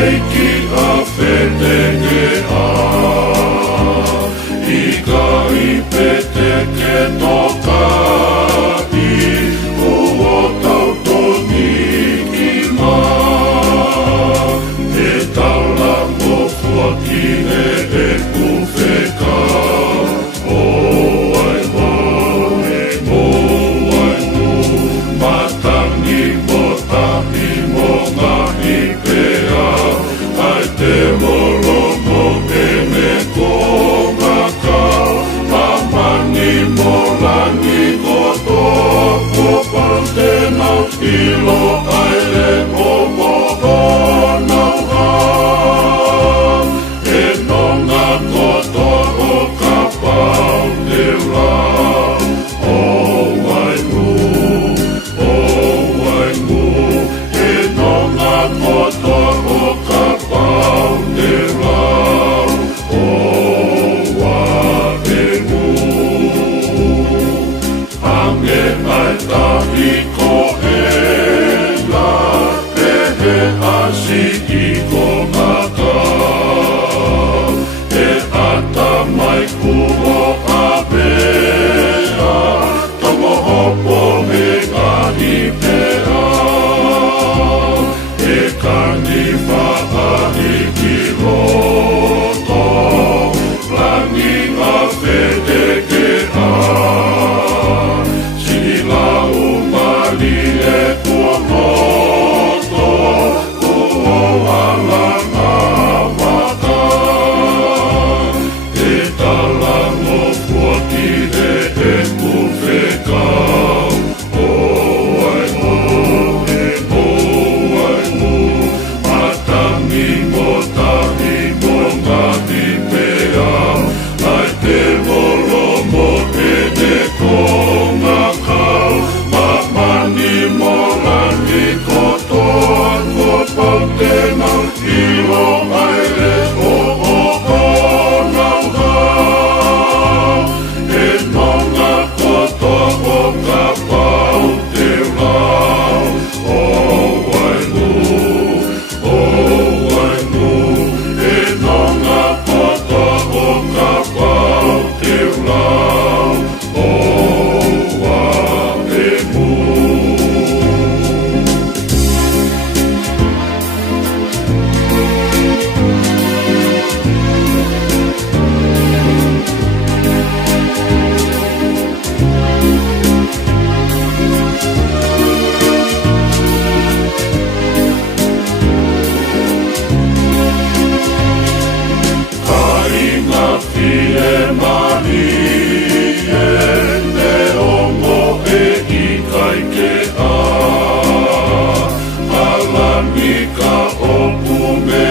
Eiki a wheteke a Ika I peteke toka I Ua tau toni ki mā E tala mo fuakine e kuwheka O ai mo e mo ai mo Matangi mo tahi mo ngahi pea Ai te molo mo e me ko ngakau Mamani mo langi ko tō Ko te nau ilo ai le o mo nau hau E nonga koto o ka pau te lau O ai mu E nonga koto o ka pau te lau O e mu Ange ai tahi ko e la Pehe asi I ko ngaka E ata mai kuo a pea Tomo hopo me ngahi pea E kani whaahi ki roto Langi a wheteke a Silau mali e kua moto Kua alanga waka E tala mo fuakine e kuwhekau O ai mo e mo ai mo Matangi mo tahi mo ngahi pea Ai te molo mo e ne ko ngakau Mamani mo langi koto Ko pau te nau ilo ai le o nau hau E nonga koto o ka pau te lau O ai mu E nonga koto o ka pau te lau O e mu Kainga fie mani e Te ongo e I kaike a Alani ka opu me